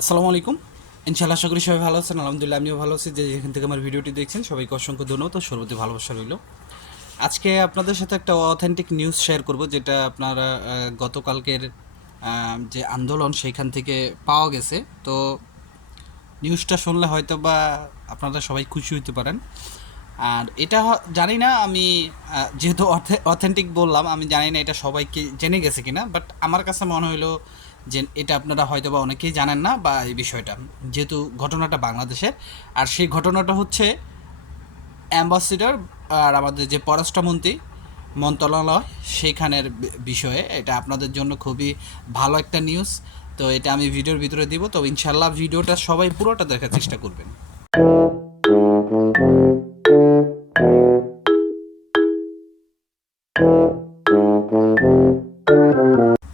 আসসালামু আলাইকুম। ইনশাআল্লাহ আশা করি সবাই ভালো আছেন। আলহামদুলিল্লাহ আমিও ভালো আছি। যে যেখান থেকে আমার ভিডিওটি দেখছেন সবাইকে অসংখ্য ধন্যবাদ ও সর্বতি ভালোবাসা রইল। আজকে আপনাদের সাথে একটা অথেন্টিক নিউজ শেয়ার করব, যেটা আপনারা গতকালকের যে আন্দোলন সেইখান থেকে পাওয়া গেছে। তো নিউজটা শুনলে হয়তো বা আপনারা সবাই খুশি হতে পারেন। আর এটা জানি না আমি, যেহেতু অথেন্টিক বললাম, আমি জানি না এটা সবাইকে জেনে গেছে কিনা, বাট আমার কাছে মনে হলো যে এটা আপনারা হয়তো বা অনেকেই জানেন না বা এই বিষয়টা, যেহেতু ঘটনাটা বাংলাদেশের। আর সেই ঘটনাটা হচ্ছে অ্যাম্বাসিডর আর আমাদের যে পররাষ্ট্রমন্ত্রী মন্ত্রণালয় সেইখানের বিষয়ে। এটা আপনাদের জন্য খুবই ভালো একটা নিউজ। তো এটা আমি ভিডিওর ভিতরে দিব, তো ইনশাল্লাহ ভিডিওটা সবাই পুরোটা দেখার চেষ্টা করবেন।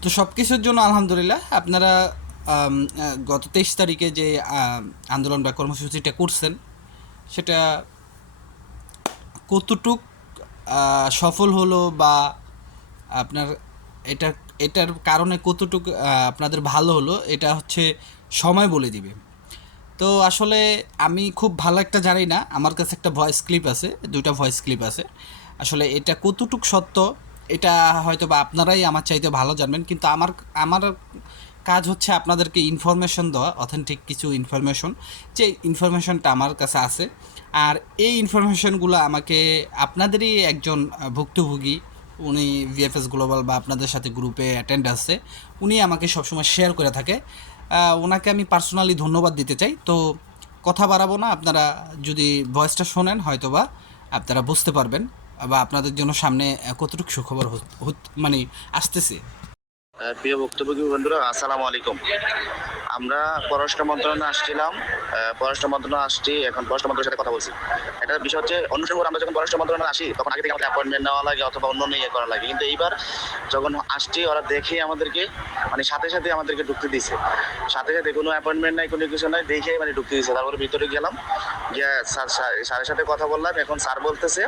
তো সব কিছুর জন্য আলহামদুলিল্লাহ। আপনারা গত 23 তারিখে যে আন্দোলন বা কর্মসূচিটা করছেন, সেটা কতটুক সফল হলো বা আপনার এটার এটার কারণে কতটুক আপনাদের ভালো হলো, এটা হচ্ছে সময় বলে দিবে। তো আসলে আমি খুব ভালো একটা জানি না, আমার কাছে একটা ভয়েস ক্লিপ আছে, দুইটা ভয়েস ক্লিপ আছে। আসলে এটা কতটুক সত্য এটা হয়তো বা আপনারাই আমার চাইতে ভালো জানবেন, কিন্তু আমার আমার কাজ হচ্ছে আপনাদেরকে ইনফরমেশন দেওয়া, অথেন্টিক কিছু ইনফরমেশন, যে ইনফরমেশনটা আমার কাছে আছে। আর এই ইনফরমেশনগুলো আমাকে আপনাদেরই একজন ভুক্তভোগী, উনি ভিএফএস গ্লোবাল বা আপনাদের সাথে গ্রুপে অ্যাটেন্ড আছে, উনি আমাকে সবসময় শেয়ার করে থাকে। ওনাকে আমি পার্সোনালি ধন্যবাদ দিতে চাই। তো কথা বাড়াবো না, আপনারা যদি ভয়েসটা শোনেন হয়তোবা আপনারা বুঝতে পারবেন বা আপনাদের জন্য সামনে কতটুকু সুখবর মানে আসতেছে। প্রিয় ভুক্তভোগী বন্ধুরা, আসসালামু আলাইকুম। আমরা পররাষ্ট্র মন্ত্রণালয়ে আসছিলাম, পররাষ্ট্র মন্ত্রণালয়ে আসছি, এখন পররাষ্ট্র মন্ত্রণালয়ের সাথে কথা বলছি। এটা বিষয় হচ্ছে, অন্য সময় আমরা যখন পররাষ্ট্র মন্ত্রণালয়ে আসি তখন আগে থেকে আমাদের অ্যাপয়েন্টমেন্ট নেওয়া লাগে অথবা অন্য ইয়ে করা লাগে, কিন্তু এইবার যখন আসছি ওরা দেখে আমাদেরকে মানে সাথে সাথে আমাদেরকে ঢুকতে দিছে, সাথে সাথে কোনো অ্যাপয়েন্টমেন্ট নাই, কোনো কিছু নাই, দেখে মানে ঢুকতে দিছে। তারপরে ভিতরে গেলাম, গিয়ে স্যারের সাথে কথা বললাম। এখন স্যার বলতেছে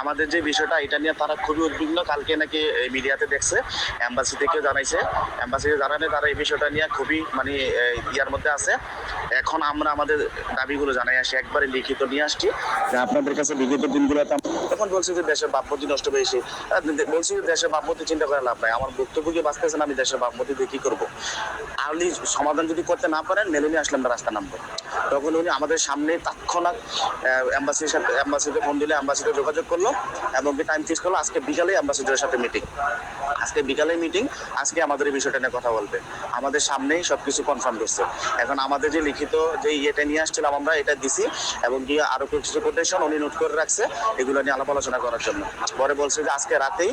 আমাদের যে বিষয়টা এটা নিয়ে তারা খুবই উদ্বিগ্ন। কালকে নাকি মিডিয়াতে দেখছে, এম্বাসি থেকেও জানাইছে, এম্বাসিকে জানালে তারা এই বিষয়টা নিয়ে খুবই মানে ইয়ার মধ্যে আছে। এখন আমরা আমাদের দাবিগুলো জানাই আসি, একবারে লিখিত নিয়ে আসছি যে আপনাদের কাছে বিগত দিনগুলোতে তখন বলছি যে দেশের ভাবমূর্তি নষ্ট হয়েছে। বলছি যে দেশের ভাবমূর্তি চিন্তা করে লাভ নাই, আমার বক্তব্য কি বাঁচতেছেন, আমি দেশের ভাবমূর্তি দিয়ে কি করবো। আর্লি সমাধান যদি করতে না পারেন মেলুনি আসলে আমরা রাস্তা নামবো। তখন উনি আমাদের সামনে তৎক্ষণাৎ এম্বাসির সাথে এম্বাসিতে ফোন দিলে এম্বাসিতে যোগাযোগ করলো এবং টাইম ফিক্স করলো আজকে বিকালে এম্বাসিডারের সাথে মিটিং। আজকে বিকালে মিটিং, আজকে আমাদের এই বিষয়টা নিয়ে কথা বলবে। আমাদের সামনেই সবকিছু কনফার্ম করছে। এখন আমাদের যে লিখিত যে ইয়েটা নিয়ে আসছিলাম আমরা এটা দিছি, এবং গিয়ে আরো কিছু কোটেশন উনি নোট করে রাখছে এগুলো নিয়ে আলাপ আলোচনা করার জন্য। পরে বলছে যে আজকে রাতেই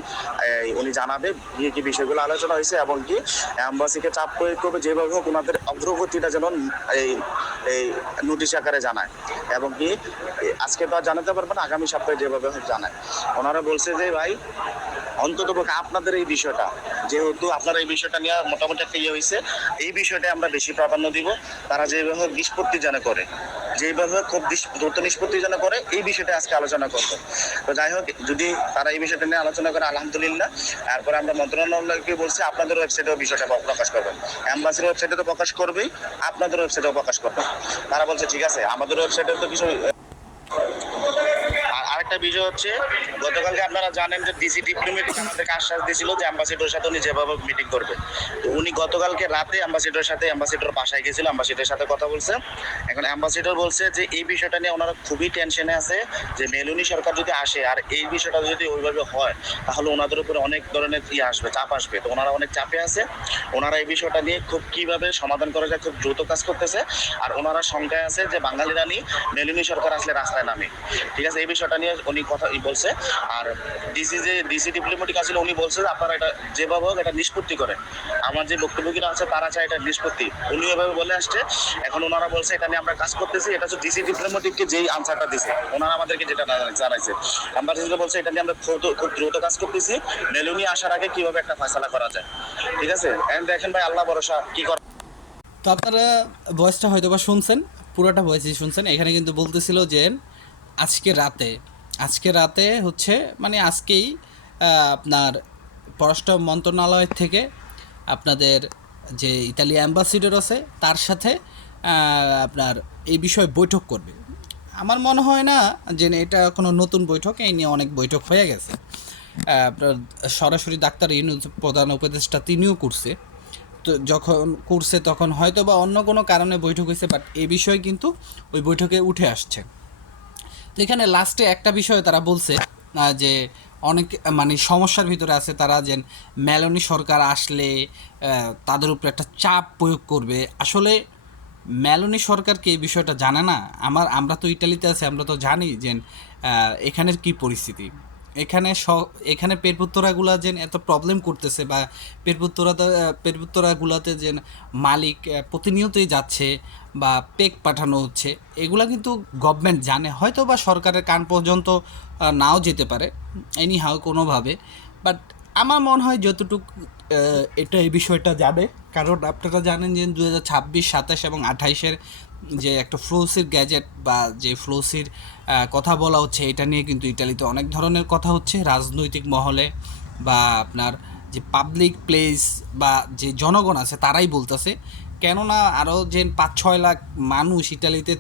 উনি জানাবে গিয়ে কি বিষয়গুলো আলোচনা হয়েছে, এবং কি এম্বাসিকে চাপ প্রয়োগ করবে যেভাবে হোক ওনাদের অগ্রগতিটা যেন এই এই নোটিশ আকারে জানায়, এবং কি আজকে তো আর জানাতে পারবে না, আগামী সপ্তাহে যেভাবে হোক জানায়। ওনারা বলছে যে ভাই অন্তত আপনাদের এই বিষয়টা, যেহেতু আপনারা এই বিষয়টা নিয়ে মোটামুটি একটা ইয়ে হয়েছে, এই বিষয়টা আমরা বেশি প্রাধান্য দিব। তারা যেভাবে নিষ্পত্তি যেন করে, যেভাবে খুব দ্রুত নিষ্পত্তি যেন করে, এই বিষয়টা আজকে আলোচনা করবো। তো যাই হোক, যদি তারা এই বিষয়টা নিয়ে আলোচনা করে আলহামদুলিল্লাহ। তারপরে আমরা মন্ত্রণালয়কে বলছি আপনাদের ওয়েবসাইটেও বিষয়টা প্রকাশ করবেন, অ্যাম্বাসির ওয়েবসাইটে তো প্রকাশ করবেই, আপনাদের ওয়েবসাইটেও প্রকাশ করবেন। তারা বলছে ঠিক আছে, আমাদের ওয়েবসাইটে তো কিছু। আর আরেকটা বিষয় হচ্ছে, গতকালকে আপনারা জানেন যে ডিসি ডিপ্লোমেটিক আমাদেরকে আশ্বাস দিয়েছিল যে অ্যাম্বাসিডরের সাথে উনি যেভাবে মিটিং করবে। তো উনি গতকালকে রাতে অ্যাম্বাসিডরের সাথে অ্যাম্বাসিডর বাসায় গেছিল, অ্যাম্বাসিডরের সাথে কথা বলছে। এখন অ্যাম্বাসিডর বলছে যে এই বিষয়টা নিয়ে ওনারা খুবই টেনশনে আছে, যে মেলুনি সরকার যদি আসে আর এই বিষয়টা যদি ওইভাবে হয় তাহলে ওনাদের উপরে অনেক ধরনের আসবে, চাপ আসবে। তো ওনারা অনেক চাপে আছে, ওনারা এই বিষয়টা নিয়ে খুব কিভাবে সমাধান করা যায় খুব দ্রুত কাজ করতেছে। আর ওনারা শঙ্কায় আছে যে বাঙালিরা নিয়ে মেলুনি সরকার আসলে রাস্তায় নামে। ঠিক আছে, এই বিষয়টা নিয়ে উনি কথা বলছে। আর ডিসি ডিপ্লোমেটিক আছে, উনি বলছে যে আপনারা এটা যেভাবে হোক এটা নিষ্পত্তি করেন। আমার যে বক্তব্যগুলো আছে তারা চায় এটা নিষ্পত্তি, উনি এভাবে বলে আসছে। এখন ওনারা বলছে এটা নিয়ে আমরা কাজ করতেছি। এটা হচ্ছে ডিসি ডিপ্লোমেটিককে যেই আনসারটা দিছে, ওনারা আমাদেরকে যেটা জানাইছে, অ্যাম্বাসিডার বলছে এটা নিয়ে আমরা খুব দ্রুত কাজ করতেছি, মেলুনি আসার আগে কিভাবে একটা ফয়সালা করা যায়। ঠিক আছে, দেখেন ভাই, আল্লাহ ভরসা কি করা। তো আপনারা ভয়েসটা হয়তো বা শুনছেন, পুরোটা ভয়েসই শুনছেন। এখানে কিন্তু বলতেছিল যে আজকে রাতে, আজকে রাতে হচ্ছে মানে আজকেই আপনার পররাষ্ট্র মন্ত্রণালয় থেকে আপনাদের যে ইতালি অ্যাম্বাসিডর আছে তার সাথে আপনার এই বিষয়ে বৈঠক করবে। আমার মনে হয় না যে এটা কোনো নতুন বৈঠক, এই নিয়ে অনেক বৈঠক হয়ে গেছে। আপনার সরাসরি ডাক্তার ইউনূস প্রধান উপদেষ্টা তিনিও করছে, তো যখন করছে তখন হয়তো বা অন্য কোনো কারণে বৈঠক হয়েছে, বাট এই বিষয়ে কিন্তু ওই বৈঠকে উঠে আসছে। তো এখানে লাস্টে একটা বিষয় তারা বলছে যে অনেক মানে সমস্যার ভিতরে আছে তারা, যে মেলোনি সরকার আসলে তাদের উপরে একটা চাপ প্রয়োগ করবে। আসলে মেলোনি সরকারকে এই বিষয়টা জানে না। আমরা তো ইটালিতে আছি, আমরা তো জানি যে এখানের কি পরিস্থিতি। এখানে পেরপুত্তরাগুলা যে এত প্রবলেম করতেছে, বা পেরপুত্তরাগুলাতে যে মালিক প্রতিনিয়তই যাচ্ছে বা পেক পাঠানো হচ্ছে, এগুলা কিন্তু গভর্নমেন্ট জানে, হয়তো বা সরকারের কান পর্যন্ত নাও যেতে পারে এনি হাউ কোনোভাবে। বাট আমার মনে হয় যতটুকু এটা এই বিষয়টা জানে, কারণ আপনারা জানেন যে 2026, 27 এবং 28-এর যে একটা ফ্লোসির গ্যাজেট বা যে ফ্লোসির কথা বলা হচ্ছে, এটা নিয়ে কিন্তু ইটালিতে অনেক ধরনের কথা হচ্ছে রাজনৈতিক মহলে, বা আপনার যে পাবলিক প্লেস বা যে জনগণ আছে তারাই বলতেছে। কেননা আরও যে 5-6 লাখ মানুষ ইটালিতে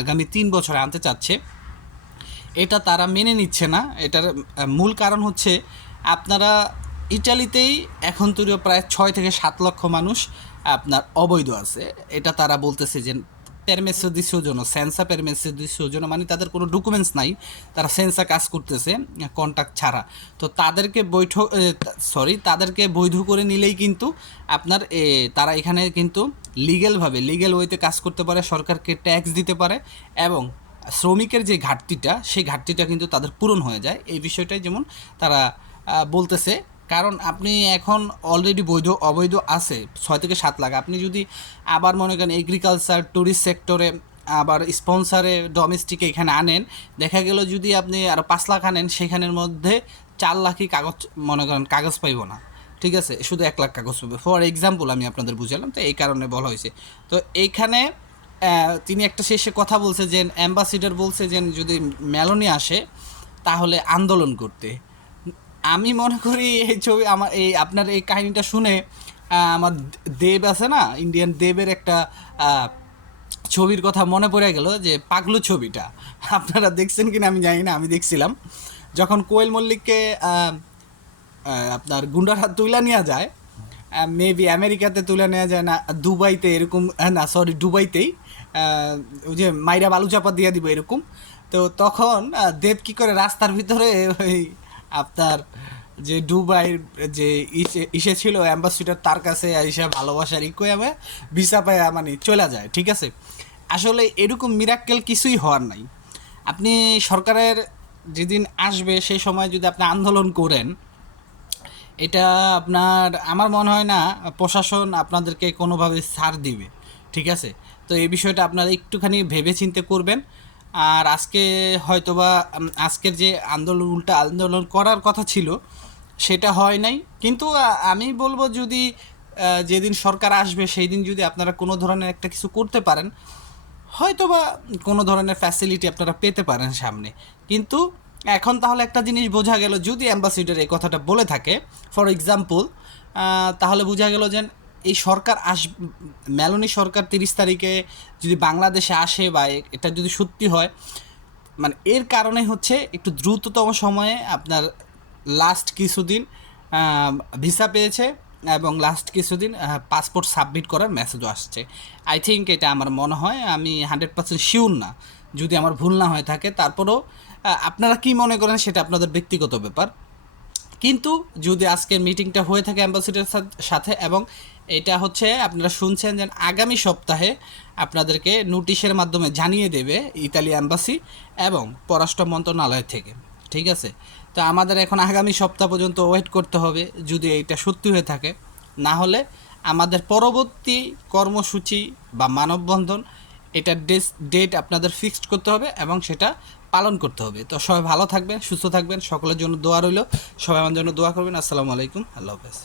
আগামী 3 বছরে আনতে চাচ্ছে, এটা তারা মেনে নিচ্ছে না। এটার মূল কারণ হচ্ছে আপনারা ইটালিতেই এখন তৈরি প্রায় 6 থেকে 7 লক্ষ মানুষ আপনার অবৈধ আছে। এটা তারা বলতেছে যে পেরমেসো দি সোজনো, সেন্সা পেরমেসো দি সোজনো, মানে তাদের কোনো ডকুমেন্টস নাই, তারা সেন্সা কাজ করতেছে কন্ট্যাক্ট ছাড়া। তো তাদেরকে তাদেরকে বৈধ করে নিলেই কিন্তু আপনার তারা এখানে কিন্তু লিগ্যাল ওয়েতে কাজ করতে পারে, সরকারকে ট্যাক্স দিতে পারে, এবং শ্রমিকের যে ঘাটতিটা, সেই ঘাটতিটা কিন্তু তাদের পূরণ হয়ে যায়। এই বিষয়টাই যেমন তারা বলতেছে। কারণ আপনি এখন অলরেডি অবৈধ আছে 6 থেকে 7 লাখ। আপনি যদি আবার মনে করেন এগ্রিকালচার, ট্যুরিস্ট সেক্টরে, আবার স্পন্সারে, ডোমেস্টিকে এখানে আনেন, দেখা গেল যদি আপনি আরও 5 লাখ আনেন, সেখানের মধ্যে 4 লাখই কাগজ, মনে করেন কাগজ পাইব না, ঠিক আছে, শুধু 1 লাখ কাগজ পাবে। ফর এক্সাম্পল আমি আপনাদের বুঝালাম, তো এই কারণে বলা হয়েছে। তো এইখানে তিনি একটা শেষে কথা বলছে যে অ্যাম্বাসিডার বলছে যে যদি মেলোনি আসে তাহলে আন্দোলন করতে। আমি মনে করি আপনার এই কাহিনীটা শুনে আমার দেব আছে না, ইন্ডিয়ান দেবের একটা ছবির কথা মনে পড়ে গেল, যে পাগলু ছবিটা। আপনারা দেখছেন কিনা আমি জানি না, আমি দেখছিলাম যখন কোয়েল মল্লিককে আপনার গুন্ডারা তুলে নেওয়া যায়, মেবি আমেরিকাতে তুলে নেওয়া যায় না, দুবাইতে এরকম, না সরি দুবাইতেই, ওই যে মাইরা বালু চাপা দিয়ে দিব এরকম। তো তখন দেব কী করে রাস্তার ভিতরে ওই আপনার যে দুবাইয়ের যে ইসে ছিল অ্যাম্বাসিডার, তার কাছে এসে ভালোবাসার ইকুয়ামে ভিসা পায় মানে চলে যায়, ঠিক আছে। আসলে এরকম মিরাক্কেল কিছুই হওয়ার নাই। আপনি সরকারের যেদিন আসবে সেই সময় যদি আপনি আন্দোলন করেন, এটা আপনার, আমার মনে হয় না প্রশাসন আপনাদেরকে কোনোভাবে ছাড় দিবে, ঠিক আছে। তো এই বিষয়টা আপনারা একটুখানি ভেবে চিন্তে করবেন। আর আজকে হয়তোবা আজকের যে উল্টা আন্দোলন করার কথা ছিল সেটা হয় নাই, কিন্তু আমি বলবো যদি যেদিন সরকার আসবে সেই দিন যদি আপনারা কোনো ধরনের একটা কিছু করতে পারেন, হয়তোবা কোনো ধরনের ফ্যাসিলিটি আপনারা পেতে পারেন সামনে। কিন্তু এখন তাহলে একটা জিনিস বোঝা গেল, যদি অ্যাম্বাসিডার এই কথাটা বলে থাকে, ফর এক্সাম্পল, তাহলে বোঝা গেল যে এই সরকার মেলোনি সরকার 30 তারিখে যদি বাংলাদেশে আসে, বা এটা যদি সত্যি হয়, মানে এর কারণে হচ্ছে একটু দ্রুততম সময়ে আপনার লাস্ট কিছুদিন ভিসা পেয়েছে, এবং লাস্ট কিছুদিন পাসপোর্ট সাবমিট করার মেসেজও আসছে। আই থিঙ্ক এটা আমার মনে হয়, আমি 100% শিওর না, যদি আমার ভুল না হয়ে থাকে। তারপরেও আপনারা কি মনে করেন সেটা আপনাদের ব্যক্তিগত ব্যাপার। কিন্তু যদি আজকের মিটিংটা হয়ে থাকে অ্যাম্বাসিডার সাথে, এবং এটা হচ্ছে আপনারা শুনছেন যে আগামী সপ্তাহে আপনাদেরকে নোটিশের মাধ্যমে জানিয়ে দেবে ইতালি অ্যাম্বাসি এবং পররাষ্ট্র মন্ত্রণালয় থেকে, ঠিক আছে। তো আমাদের এখন আগামী সপ্তাহ পর্যন্ত ওয়েট করতে হবে যদি এইটা সত্যি হয়ে থাকে। না হলে আমাদের পরবর্তী কর্মসূচি বা মানববন্ধন, এটার ডেট আপনাদের ফিক্সড করতে হবে এবং সেটা পালন করতে হবে। তো সবাই ভালো থাকবেন, সুস্থ থাকবেন, সকলের জন্য দোয়া রইল, সবাই আমার জন্য দোয়া করবেন। আসসালামু আলাইকুম, আল্লাহ হাফেজ।